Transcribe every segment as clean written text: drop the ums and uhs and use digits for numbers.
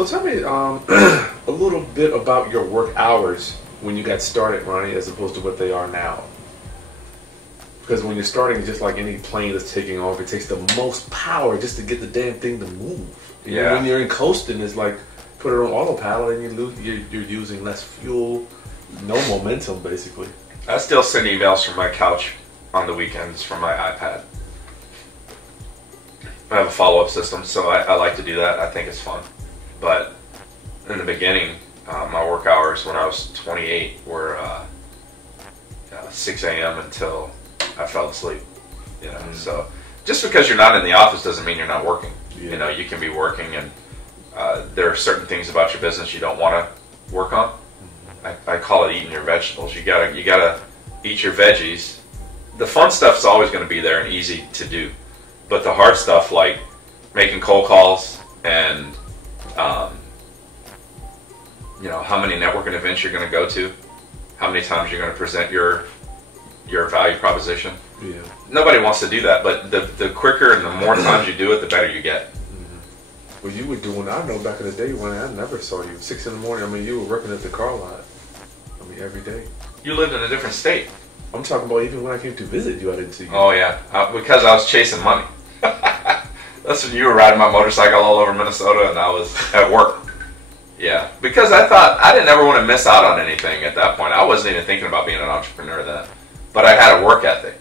So tell me a little bit about your work hours when you got started, Ronnie, as opposed to what they are now. Because when you're starting, just like any plane that's taking off, it takes the most power just to get the damn thing to move. Yeah. When you're in coasting, it's like put it on autopilot and you're using less fuel, no momentum, basically. I still send emails from my couch on the weekends from my iPad. I have a follow-up system, so I like to do that. I think it's fun. But in the beginning, my work hours when I was 28 were 6 a.m. until I fell asleep. You know, so just because you're not in the office doesn't mean you're not working. Yeah. You know, you can be working, and there are certain things about your business you don't want to work on. I call it eating your vegetables. You gotta eat your veggies. The fun stuff's always going to be there and easy to do, but the hard stuff like making cold calls and you know, how many networking events you're going to go to, how many times you're going to present your value proposition. Yeah. Nobody wants to do that, but the quicker and the more times you do it, the better you get. Well, you were doing, I know back in the day when I never saw you, 6 in the morning, I mean, you were working at the car lot, I mean, every day. You lived in a different state. I'm talking about even when I came to visit you, I didn't see you. Oh yeah, because I was chasing money. That's when you were riding my motorcycle all over Minnesota and I was at work. Yeah, because I thought I didn't ever want to miss out on anything at that point. I wasn't even thinking about being an entrepreneur then, but I had a work ethic.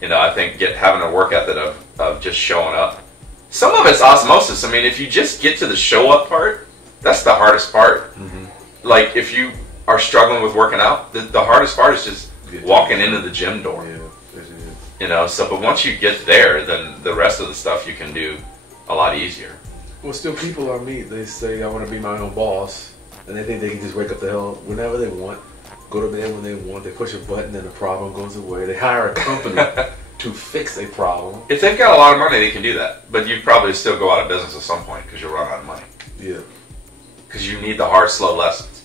You know, I think having a work ethic of just showing up. Some of it's osmosis. I mean, if you just get to the show up part, that's the hardest part. Like if you are struggling with working out, the hardest part is just walking into the gym door. Yeah, it is. You know, so but once you get there, then the rest of the stuff you can do a lot easier. Well, still people I meet, they say I want to be my own boss, and they think they can just wake up the hell whenever they want, go to bed when they want, they push a button and the problem goes away. They hire a company to fix a problem. If they've got a lot of money, they can do that. But you probably still go out of business at some point because you'll run out of money. Yeah. Because you need the hard, slow lessons.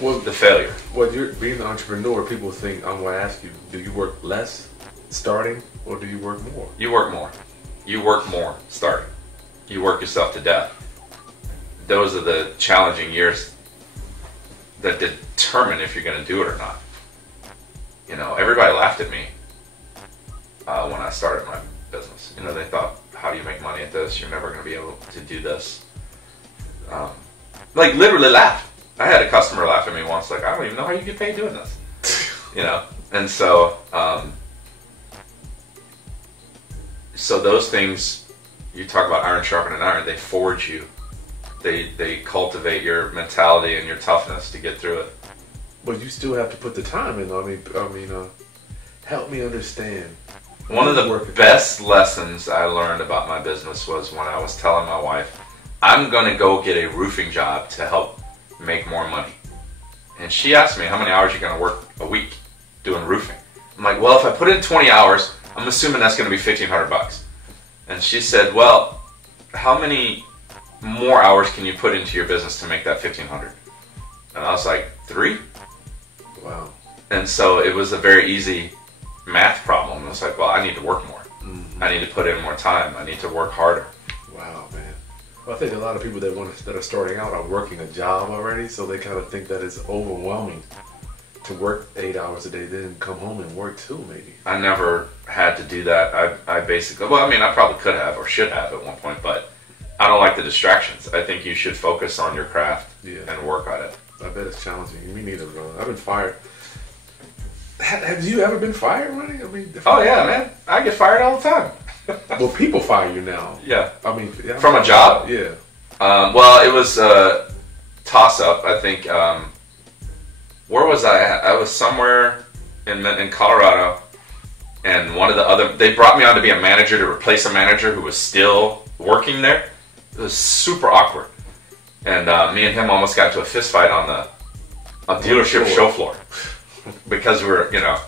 Well, the failure. Well, you're being an entrepreneur, people think, I'm going to ask you, do you work less starting or do you work more? You work more. You work more starting. You work yourself to death. Those are the challenging years that determine if you're going to do it or not. You know, everybody laughed at me when I started my business. You know, they thought, how do you make money at this? You're never going to be able to do this. Like, literally laughed. I had a customer laugh at me once, like, I don't even know how you get paid doing this. You know? And so, so those things, you talk about iron sharpening iron, they forge you. They cultivate your mentality and your toughness to get through it. But you still have to put the time in. I mean, help me understand. One of the best lessons I learned about my business was when I was telling my wife, I'm going to go get a roofing job to help make more money. And she asked me, how many hours are you going to work a week doing roofing? I'm like, well, if I put in 20 hours, I'm assuming that's going to be $1,500. And she said, well, how many more hours can you put into your business to make that $1,500? And I was like, 3? Wow. And so it was a very easy math problem. It was like, well, I need to work more. I need to put in more time. I need to work harder. Wow, man. Well, I think a lot of people that are starting out are working a job already, so they kind of think that it's overwhelming to work 8 hours a day, then come home and work too, maybe. I never had to do that. I basically, well, I mean, I probably could have or should have at one point, but I don't like the distractions. I think you should focus on your craft and work on it. I bet it's challenging. Me neither, bro. I've been fired. Have you ever been fired, Ronnie? I mean, oh yeah, man. I get fired all the time. Well, people fire you now. Yeah. I mean, from a job? Yeah. Well, it was a toss-up. I think. Where was I at? I was somewhere in Colorado, and one of the other, they brought me on to be a manager to replace a manager who was still working there. It was super awkward. And me and him almost got into a fist fight on the dealership show floor because we were, you know,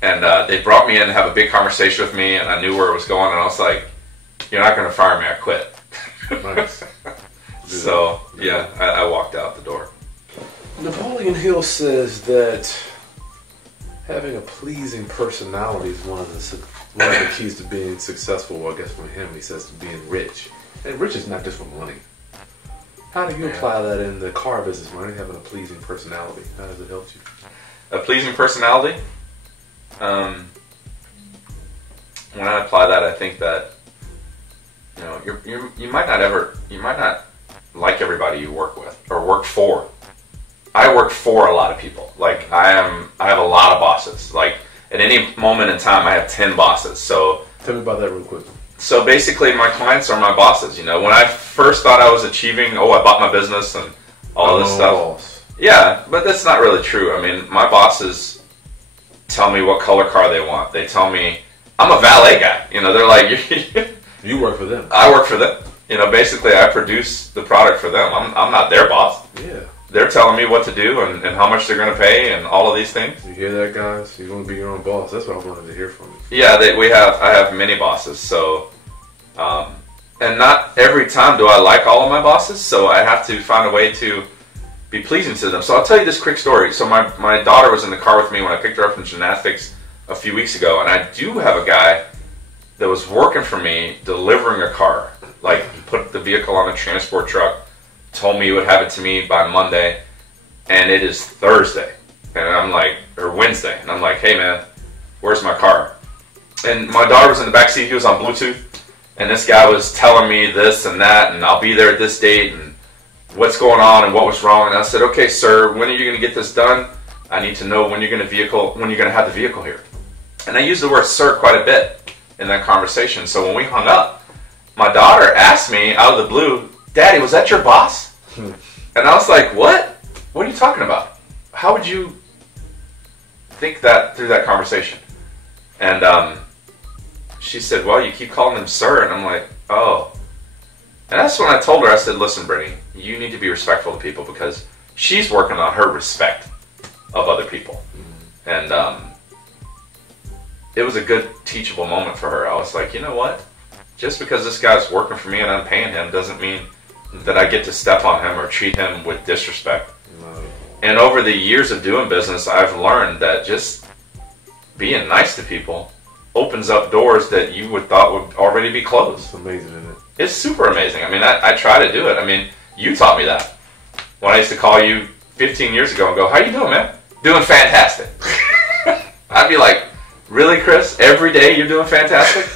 and they brought me in to have a big conversation with me, and I knew where it was going, and I was like, you're not going to fire me, I quit. Nice. So, yeah, I walked out the door. Napoleon Hill says that having a pleasing personality is one of the keys to being successful. Well, I guess from him, he says to being rich. And rich is not just for money. How do you apply that in the car business, Ronnie, having a pleasing personality? How does it help you? A pleasing personality? When I apply that, I think that, you know, you might not like everybody you work with or work for. I work for a lot of people. Like I have a lot of bosses. Like at any moment in time, I have 10 bosses. So tell me about that real quick. So basically, my clients are my bosses. You know, when I first thought I was achieving, I bought my business and all this stuff. Boss. Yeah, but that's not really true. I mean, my bosses tell me what color car they want. They tell me I'm a valet guy. You know, they're like, you work for them. I work for them. You know, basically, I produce the product for them. I'm not their boss. Yeah. They're telling me what to do and how much they're going to pay and all of these things. You hear that, guys? You're going to be your own boss. That's what I wanted to hear from you. Yeah, I have many bosses. So, and not every time do I like all of my bosses. So I have to find a way to be pleasing to them. So I'll tell you this quick story. So my daughter was in the car with me when I picked her up from gymnastics a few weeks ago. And I do have a guy that was working for me delivering a car. Like, he put the vehicle on a transport truck, told me he would have it to me by Monday, and it is Thursday. And I'm like, or Wednesday. And I'm like, hey man, where's my car? And my daughter was in the back seat, he was on Bluetooth, and this guy was telling me this and that, and I'll be there at this date, and what's going on, and what was wrong. And I said, okay, sir, when are you going to get this done? I need to know when you're going to have the vehicle here. And I used the word sir quite a bit in that conversation. So when we hung up, my daughter asked me out of the blue, Daddy, was that your boss? And I was like, what? What are you talking about? How would you think that through that conversation? And she said, well, you keep calling him sir. And I'm like, oh. And that's when I told her, I said, listen, Brittany, you need to be respectful to people because she's working on her respect of other people. And it was a good teachable moment for her. I was like, you know what? Just because this guy's working for me and I'm paying him doesn't mean that I get to step on him or treat him with disrespect. No. And over the years of doing business, I've learned that just being nice to people opens up doors that you would thought would already be closed. It's amazing, isn't it? It's super amazing. I mean, I try to do it. I mean, you taught me that. When I used to call you 15 years ago and go, how you doing, man? Doing fantastic. I'd be like, really, Chris? Every day you're doing fantastic?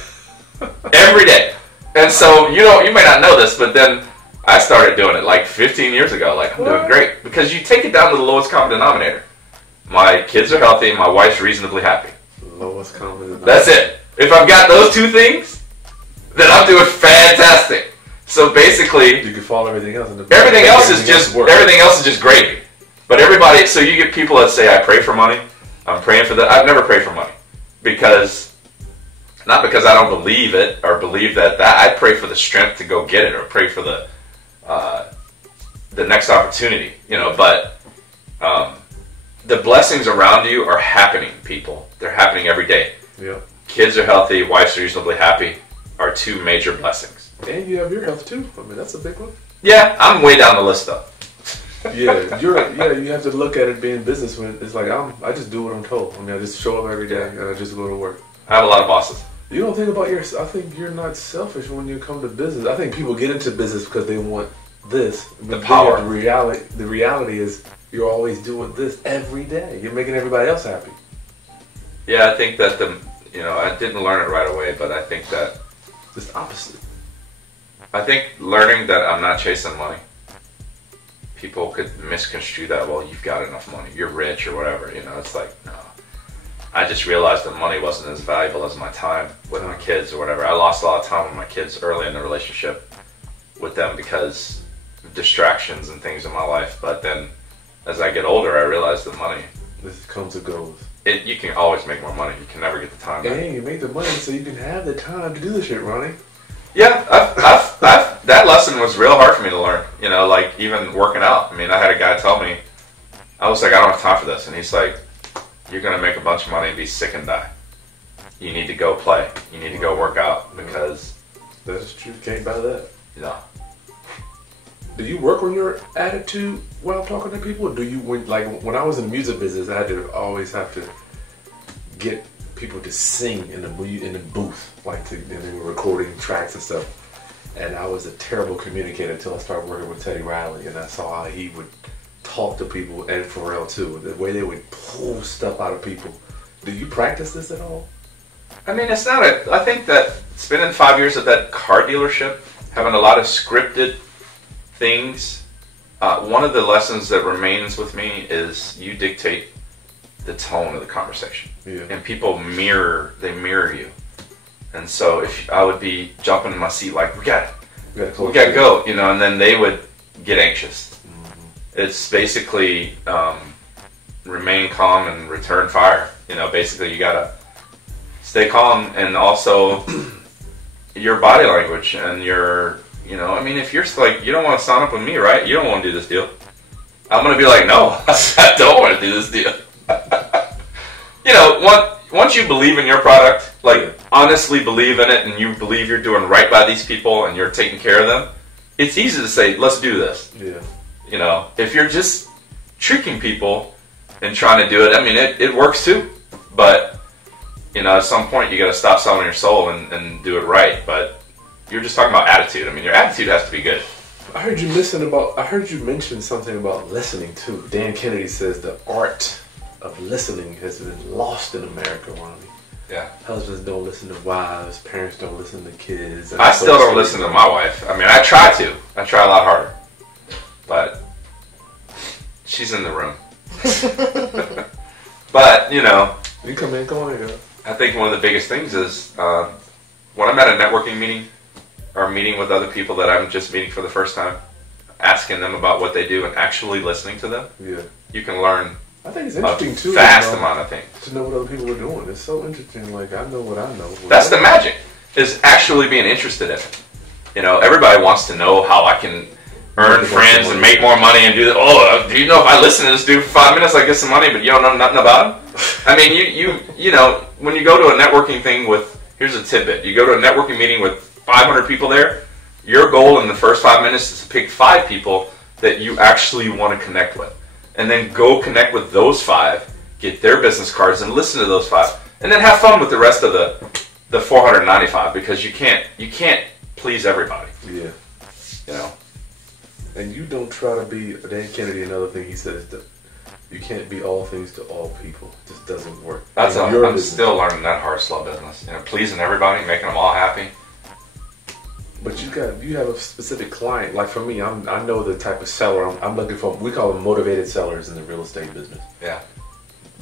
Every day. And so, you may not know this, but then I started doing it like 15 years ago. Like, I'm doing great. Because you take it down to the lowest common denominator. My kids are healthy. My wife's reasonably happy. Lowest common denominator. That's it. If I've got those two things, then I'm doing fantastic. So basically, you can follow everything else. Everything else is just gravy. But everybody, so you get people that say, I pray for money. I'm praying for that. I've never prayed for money. Not because I don't believe it or believe that I pray for the strength to go get it or pray for the next opportunity, but the blessings around you are happening, people. They're happening every day. Yeah. Kids are healthy, wife's reasonably happy are two major blessings. And you have your health too. I mean, that's a big one. Yeah, I'm way down the list though. Yeah, you have to look at it being business when it's like I just do what I'm told. I mean, I just show up every day and I just go to work. I have a lot of bosses. You don't think about I think you're not selfish when you come to business. I think people get into business because they want this. The power. The reality is you're always doing this every day. You're making everybody else happy. Yeah, I think that I didn't learn it right away, but I think that it's the opposite. I think learning that I'm not chasing money. People could misconstrue that, well, you've got enough money, you're rich or whatever, it's like, no. I just realized that money wasn't as valuable as my time with my kids or whatever. I lost a lot of time with my kids early in the relationship with them because of distractions and things in my life. But then as I get older, I realized that money... This comes and goes. You can always make more money. You can never get the time back. Hey, you make the money so you can have the time to do the shit, Ronnie. Yeah, that lesson was real hard for me to learn. Like even working out. I mean, I had a guy tell me, I was like, I don't have time for this. And he's like, you're going to make a bunch of money and be sick and die. You need to go play. You need to go work out because... That is true. Can't buy that. No. Do you work on your attitude while talking to people? Or do you, when I was in the music business, I had to always have to get people to sing in the booth, and they were recording tracks and stuff. And I was a terrible communicator until I started working with Teddy Riley, and I saw how he would talk to people, and Pharrell too, the way they would pull stuff out of people. Do you practice this at all? I mean, it's not I think that spending 5 years at that car dealership, having a lot of scripted things, one of the lessons that remains with me is you dictate the tone of the conversation. Yeah. And people mirror you. And so if I would be jumping in my seat like, we gotta go, you know, and then they would get anxious. Mm-hmm. It's basically remain calm and return fire. You know, basically you gotta stay calm, and also your body language and your, you know, I mean, if you're like, you don't want to sign up with me, right? You don't want to do this deal. I'm going to be like, no, I don't want to do this deal. You know, once you believe in your product, like honestly believe in it, and you believe you're doing right by these people and you're taking care of them, it's easy to say, let's do this. Yeah. You know, if you're just tricking people and trying to do it, I mean, it works too. But, you know, at some point you got to stop selling your soul and do it right. But you're just talking about attitude. I mean, your attitude has to be good. I heard you mention something about listening too. Dan Kennedy says the art of listening has been lost in America, Ronnie. Yeah. Husbands don't listen to wives. Parents don't listen to kids. I still don't listen to my wife. I mean, I try to. I try a lot harder. But she's in the room. But, you know. You come on in, girl. I think one of the biggest things is when I'm at a networking meeting or meeting with other people that I'm just meeting for the first time, asking them about what they do and actually listening to them. Yeah. You can learn I think it's interesting too. Vast amount of things. To know what other people are doing. It's so interesting. Like, I know what I know. That's the magic, is actually being interested in it. You know, everybody wants to know how I can earn friends and make more money and do that. Oh, do you know if I listen to this dude for 5 minutes, I get some money, but you don't know nothing about him? I mean, you know, when you go to a networking thing with, here's a tidbit. You go to a networking meeting with 500 people there, your goal in the first 5 minutes is to pick 5 people that you actually want to connect with. And then go connect with those 5, get their business cards, and listen to those 5. And then have fun with the rest of the 495, because you can't please everybody. Yeah. You know? And you don't try to be, Dan Kennedy, another thing he says, that you can't be all things to all people. It just doesn't work. I'm still learning that hard, slow business. You know, pleasing everybody, making them all happy. But you have a specific client. Like for me, I know the type of seller I'm looking for. We call them motivated sellers in the real estate business. Yeah.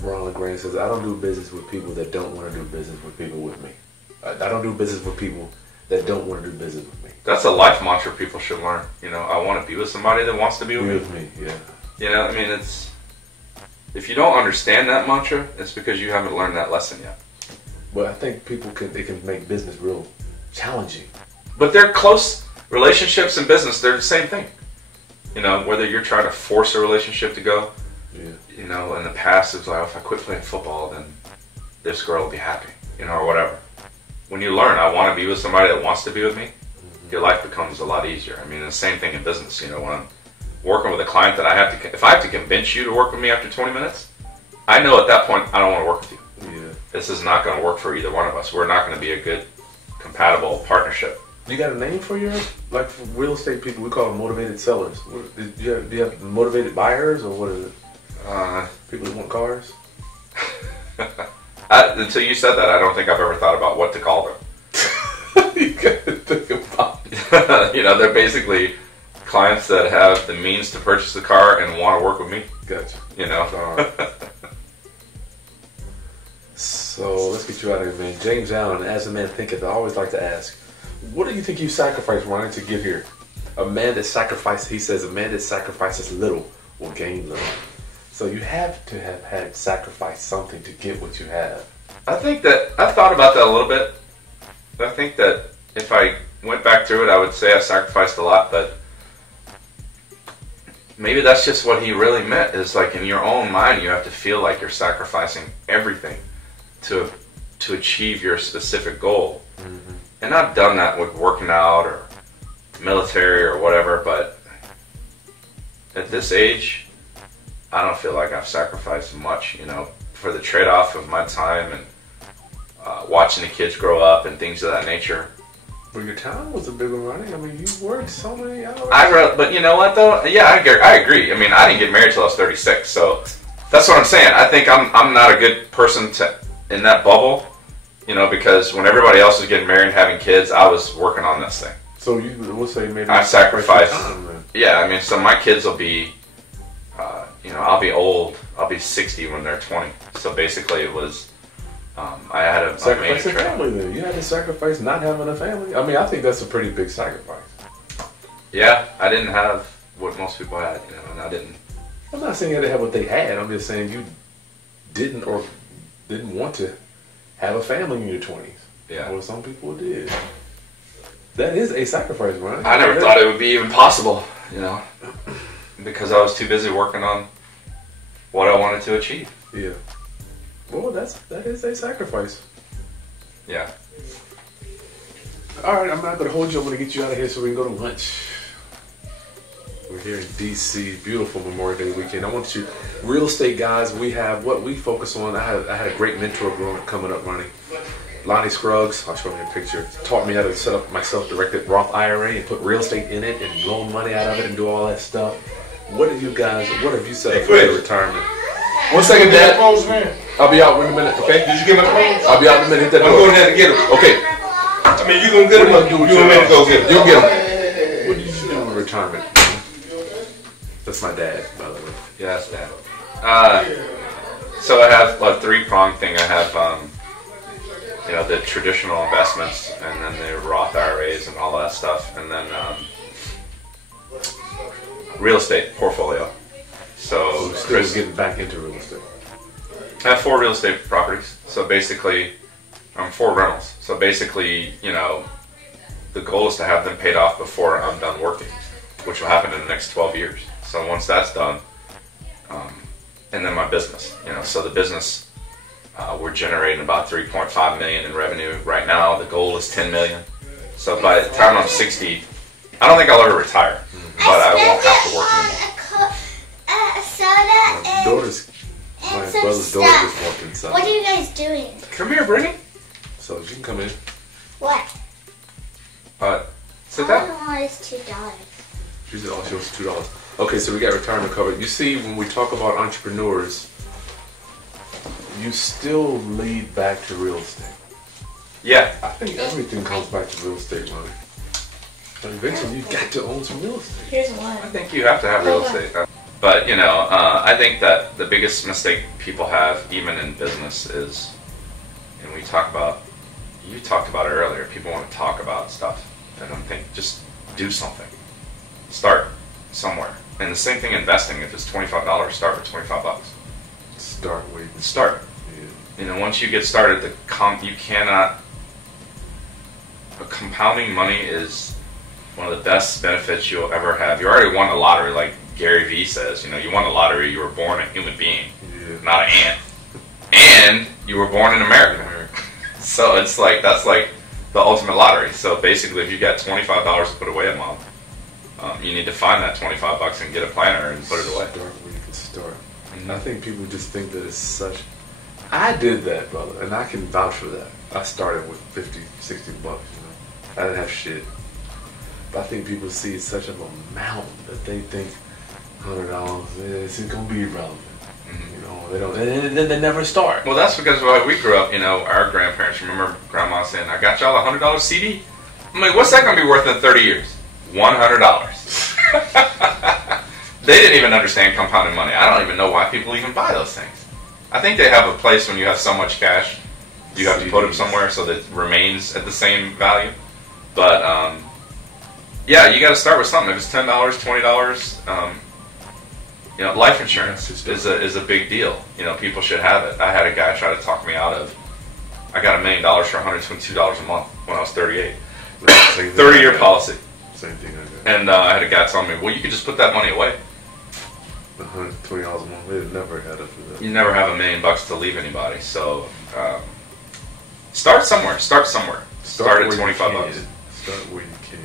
Ronald Grant says, I don't do business with people that don't want to do business with people with me. I don't do business with people that don't want to do business with me. That's a life mantra people should learn. You know, I want to be with somebody that wants to be with me. Yeah. You know, I mean, if you don't understand that mantra, it's because you haven't learned that lesson yet. But I think people can make business real challenging. But they're close relationships and business. They're the same thing. You know, whether you're trying to force a relationship to go. Yeah. You know, in the past, it was like, oh, if I quit playing football, then this girl will be happy. You know, or whatever. When you learn, I want to be with somebody that wants to be with me, your life becomes a lot easier. I mean, the same thing in business. You know, when I'm working with a client that if I have to convince you to work with me after 20 minutes, I know at that point I don't want to work with you. Yeah. This is not going to work for either one of us. We're not going to be a good, compatible partnership. You got a name for like for real estate people, we call them motivated sellers. Do you have motivated buyers, or what is it? People that want cars? Until you said that, I don't think I've ever thought about what to call them. You got to think about it. You know, they're basically clients that have the means to purchase the car and want to work with me. Gotcha. You know? So let's get you out of here, man. James Allen, as a man thinketh, I always like to ask, what do you think you sacrificed, Ronnie, to get here? A man that sacrifices, he says, a man that sacrifices little will gain little. So you have to have had sacrifice something to get what you have. I think that, I thought about that a little bit. I think that if I went back through it, I would say I sacrificed a lot, but maybe that's just what he really meant, is like in your own mind, you have to feel like you're sacrificing everything to achieve your specific goal. Mm-hmm. And I've done that with working out or military or whatever, but at this age, I don't feel like I've sacrificed much, you know, for the trade-off of my time and watching the kids grow up and things of that nature. But your time was a big one, Ronnie. I mean, you worked so many hours. But you know what though? Yeah, I agree. I mean, I didn't get married till I was 36, so that's what I'm saying. I think I'm not a good person to in that bubble, you know, because when everybody else was getting married and having kids, I was working on this thing. So you will say maybe I sacrificed. Time, then. Yeah, I mean, so my kids will be, you know, I'll be old. I'll be 60 when they're 20. So basically, it was. I had a sacrifice a family. Then you had to sacrifice not having a family. I mean, I think that's a pretty big sacrifice. Yeah, I didn't have what most people had, you know, and I didn't. I'm not saying you had to have what they had. I'm just saying you didn't want to have a family in your 20s. Yeah. Well, some people did. That is a sacrifice, right? I never thought it would be even possible, you know, because I was too busy working on what I wanted to achieve. Yeah. Well, that is a sacrifice. Yeah. All right, I'm not going to hold you. I'm going to get you out of here so we can go to lunch. We're here in D.C. Beautiful Memorial Day weekend. I want you, real estate guys, we have what we focus on. I had a great mentor coming up, Ronnie. Lonnie Scruggs, I'll show you a picture, taught me how to set up my self-directed Roth IRA and put real estate in it and loan money out of it and do all that stuff. What have you set up for your retirement? 1 second, Dad. I'll be out in a minute, okay? Did you get my clothes? I'll be out in a minute. Hit that door. I'm going ahead and get them. Okay. I mean, you gonna get them? You gonna make go get them? You'll get them. What did you do in retirement? That's my dad, by the way. Yeah, that's Dad. So I have a three-pronged thing. I have, you know, the traditional investments, and then the Roth IRAs and all that stuff, and then real estate portfolio. So still getting back into real estate. I have 4 real estate properties. So basically, 4 rentals. So basically, you know, the goal is to have them paid off before I'm done working, which will happen in the next 12 years. So once that's done, and then my business, you know, so the business, we're generating about 3.5 million in revenue right now. The goal is 10 million. So by the time I'm 60, I don't think I'll ever retire, but I won't have to work anymore. My brother's daughter just walked inside. What are you guys doing? Come here, Brittany. So you can come in. What? Sit All down. I want is $2. She said, "Oh, she wants $2." Okay, so we got retirement covered. You see, when we talk about entrepreneurs, you still lead back to real estate. Yeah. I think everything comes back to real estate, Ronnie. But eventually, you got to own some real estate. Here's one. I think you have to have real estate. But, you know, I think that the biggest mistake people have, even in business, is, and you talked about it earlier, people want to talk about stuff. I don't think, just do something. Start somewhere. And the same thing investing, if it's $25, start with $25. Start waiting. Start. Yeah. You know, once you get started, you cannot, compounding money is one of the best benefits you'll ever have. You already won the lottery, like Gary Vee says, you know, you won the lottery, you were born a human being, not an ant. And you were born in America. So it's like, that's like the ultimate lottery. So basically, if you got $25 to put away a month, you need to find that $25 and get a planner and put it away. Start where you can start. And I think people just think that it's such... I did that, brother, and I can vouch for that. I started with $50, $60, you know. I didn't have shit. But I think people see such of a mountain that they think $100 is going to be irrelevant. You know, they don't, and then they never start. Well, that's because while we grew up, you know, our grandparents, remember grandma saying, "I got y'all $100 CD." I'm like, what's that going to be worth in 30 years? $100. They didn't even understand compounding money. I don't even know why people even buy those things. I think they have a place when you have so much cash, you have to put them somewhere so that it remains at the same value. But, yeah, you got to start with something. If it's $10, $20, you know, life insurance is a big deal. You know, people should have it. I had a guy try to talk me out of. I got $1 million for $122 a month when I was 38. 30-year policy. Same thing I got. And I had a guy tell me, well, you could just put that money away. $120 a month. They've never had it for that. You never have $1 million to leave anybody. So start somewhere. Start at $25. Start where you can.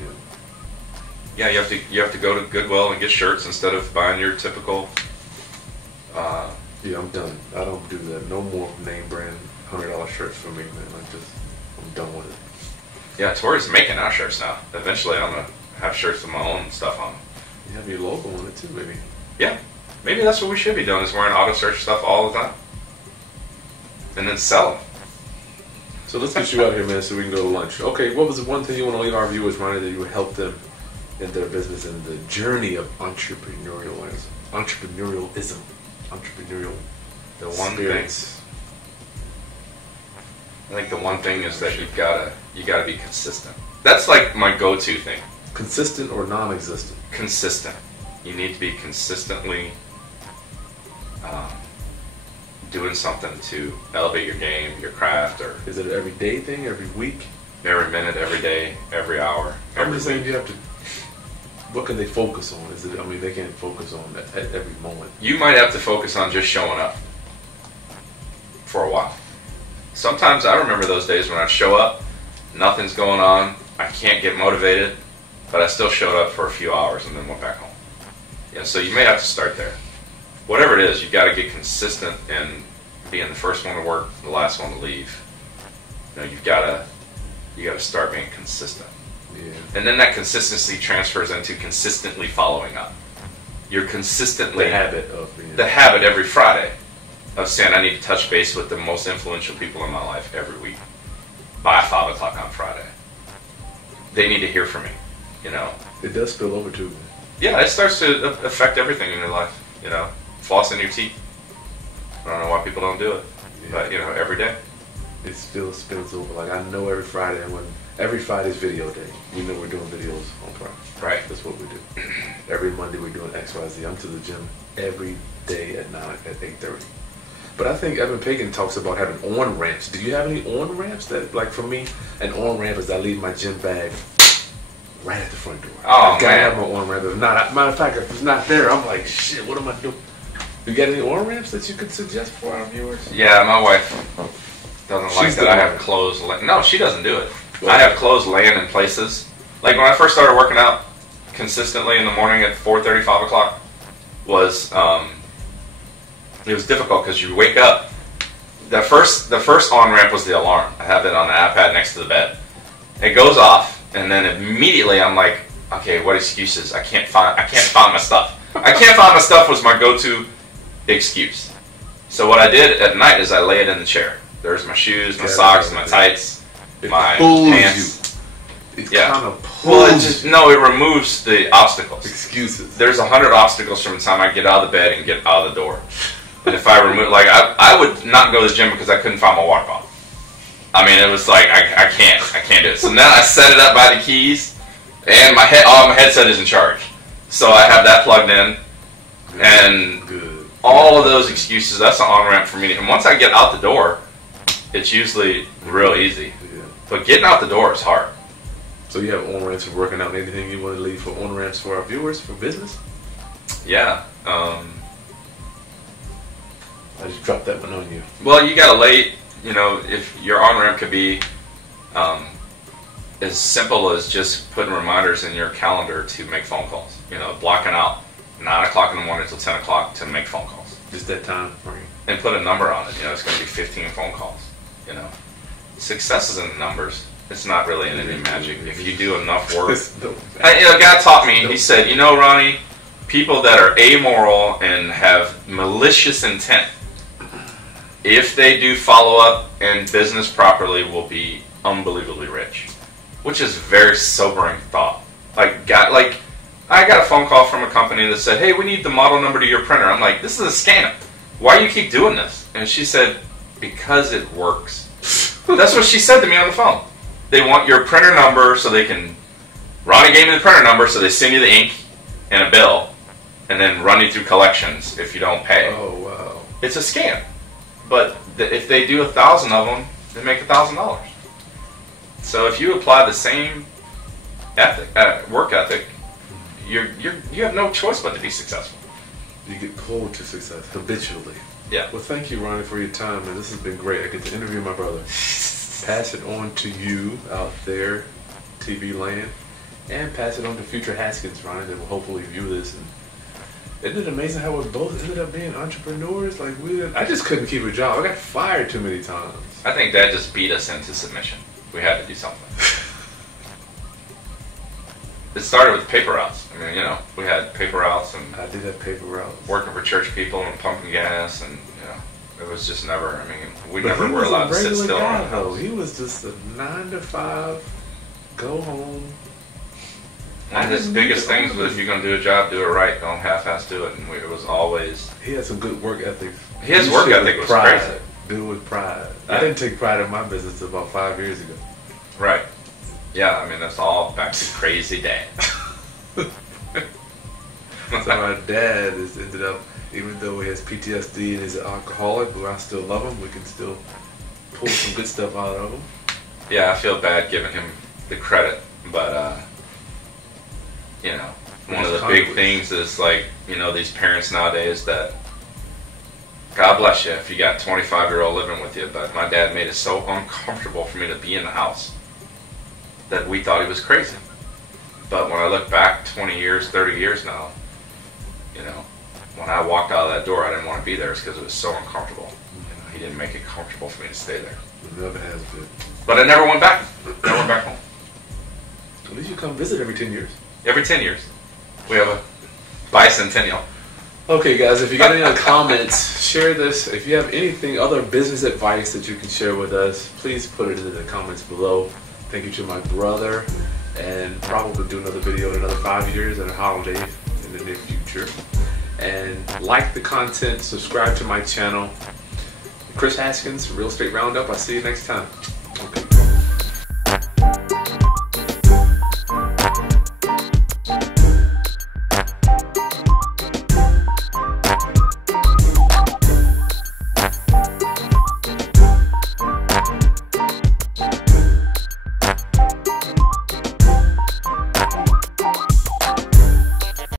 Yeah, you have to go to Goodwill and get shirts instead of buying your typical. Yeah, I'm done. I don't do that. No more name brand $100 shirts for me, man. I'm done with it. Yeah, Tori's making our shirts now. Eventually, I'm gonna have shirts with my own stuff on them. You have your logo on it too, maybe. Yeah, maybe that's what we should be doing, is wearing auto search stuff all the time. And then sell them. So let's get you out here, man, so we can go to lunch. Okay, what was the one thing you want to leave our viewers, Ronnie, that you would help them in their business and the journey of entrepreneurialism? Entrepreneurial. The one spirits. thing, I think the one thing is that you gotta be consistent. That's like my go-to thing. Consistent or non-existent? Consistent. You need to be consistently doing something to elevate your game, your craft, or Is it an everyday thing, every week? every minute, every day, every hour, I'm every just saying week. you have to. What can they focus on? Is it? I mean, they can't focus on that at every moment. You might have to focus on just showing up for a while. Sometimes I remember those days when I'd show up, nothing's going on, I can't get motivated, but I still showed up for a few hours and then went back home. Yeah, so you may have to start there. Whatever it is, you've got to get consistent in being the first one to work, the last one to leave. You know, you got to start being consistent. Yeah. And then that consistency transfers into consistently following up. You're consistently The habit of being. the habit every Friday of saying I need to touch base with the most influential people in my life every week by 5 o'clock on Friday. They need to hear from me, you know. It does spill over too. Yeah, it starts to affect everything in your life, you know. Flossing your teeth. I don't know why people don't do it, but you know, every day. It still spills over. Like I know every Friday every Friday's video day. We know we're doing videos on Friday. Right. That's what we do. Every Monday we're doing XYZ. I'm to the gym every day at 8:30. But I think Evan Pagan talks about having on ramps. Do you have any on ramps that, like for me, an on ramp is I leave my gym bag right at the front door. Oh, I gotta man. have my on ramp. If not, matter of fact, if it's not there, I'm like, shit, what am I doing? You got any on ramps that you could suggest for our viewers? Yeah, my wife doesn't like She's that the I have one. clothes. No, she doesn't do it. Well, I have clothes laying in places. Like when I first started working out consistently in the morning at 4:30, 5 o'clock, it was difficult because you wake up. The first on ramp was the alarm. I have it on the iPad next to the bed. It goes off, and then immediately I'm like, okay, what excuses? I can't find my stuff. I can't find my stuff was my go-to excuse. So what I did at night is I lay it in the chair. There's my shoes, my socks, my tights, my pulls pants. It Yeah. kind of pulls Well, it removes the obstacles. excuses. There's 100 obstacles from the time I get out of the bed and get out of the door. And if I remove, like, I would not go to the gym because I couldn't find my water bottle. I mean, it was like, I can't do it. So now I set it up by the keys, and my headset is in charge. So I have that plugged in, and Good. all of those excuses, that's an on-ramp for me. And once I get out the door, it's usually real easy. Yeah. But getting out the door is hard. So you have on ramps for working out. Anything you want to leave for on ramps for our viewers for business? Yeah. I just dropped that one on you. Well, you gotta lay, you know, if your on-ramp could be as simple as just putting reminders in your calendar to make phone calls. You know, blocking out 9 o'clock in the morning till 10 o'clock to make phone calls. Just that time frame. And put a number on it. You know, it's gonna be 15 phone calls. You know, success is in the numbers. It's not really in any magic. If you do enough work. A guy taught me, he said, you know, Ronnie, people that are amoral and have malicious intent, if they do follow-up and business properly, will be unbelievably rich. Which is a very sobering thought. I got a phone call from a company that said, hey, we need the model number to your printer. I'm like, this is a scam. Why do you keep doing this? And she said, because it works. That's what she said to me on the phone. They want your printer number so they can... Ronnie gave me the printer number so they send you the ink and a bill and then run you through collections if you don't pay. Oh, wow. It's a scam. But if they do 1,000 of them, they make $1,000. So if you apply the same work ethic, you have no choice but to be successful. You get pulled to success habitually. Yeah. Well, thank you, Ronnie, for your time, man. This has been great. I get to interview my brother. Pass it on to you out there, TV land, and pass it on to future Haskins, Ronnie, that will hopefully view this. And isn't it amazing how we both ended up being entrepreneurs? Like I just couldn't keep a job. I got fired too many times. I think that just beat us into submission. We had to do something. it started with paper routes. I mean, you know, we had paper routes and I did have paper routes. working for church people and pumping gas, and you know, it was just never. I mean, we But never he were was a allowed to sit regular still guy, around the though. house. He was just a 9 to 5, go home. And his biggest things was, if you're gonna do a job, do it right. Don't half-ass do it. And it was always. He had some good work ethic. His He work shit ethic with was pride. crazy. Do it with pride. Yeah. I didn't take pride in my business until about 5 years ago. Right. Yeah, I mean, that's all back to crazy dad. So my dad has ended up, even though he has PTSD and he's an alcoholic, but I still love him. We can still pull some good stuff out of him. Yeah, I feel bad giving him the credit, but you know, one of the big things is like, you know, these parents nowadays that, God bless you if you got a 25-year-old living with you, but my dad made it so uncomfortable for me to be in the house that we thought he was crazy. But when I look back 20 years, 30 years now, you know, when I walked out of that door, I didn't want to be there because it was so uncomfortable. You know, he didn't make it comfortable for me to stay there. It never has been. But I never went back. Never went back home. At least you come visit every 10 years. Every 10 years, we have a bicentennial. Okay, guys, if you got any other comments, share this. If you have anything, other business advice that you can share with us, please put it in the comments below. Thank you to my brother, and probably do another video in another 5 years and a holiday in the near future. And like the content, subscribe to my channel. Chris Haskins, Real Estate Roundup. I'll see you next time.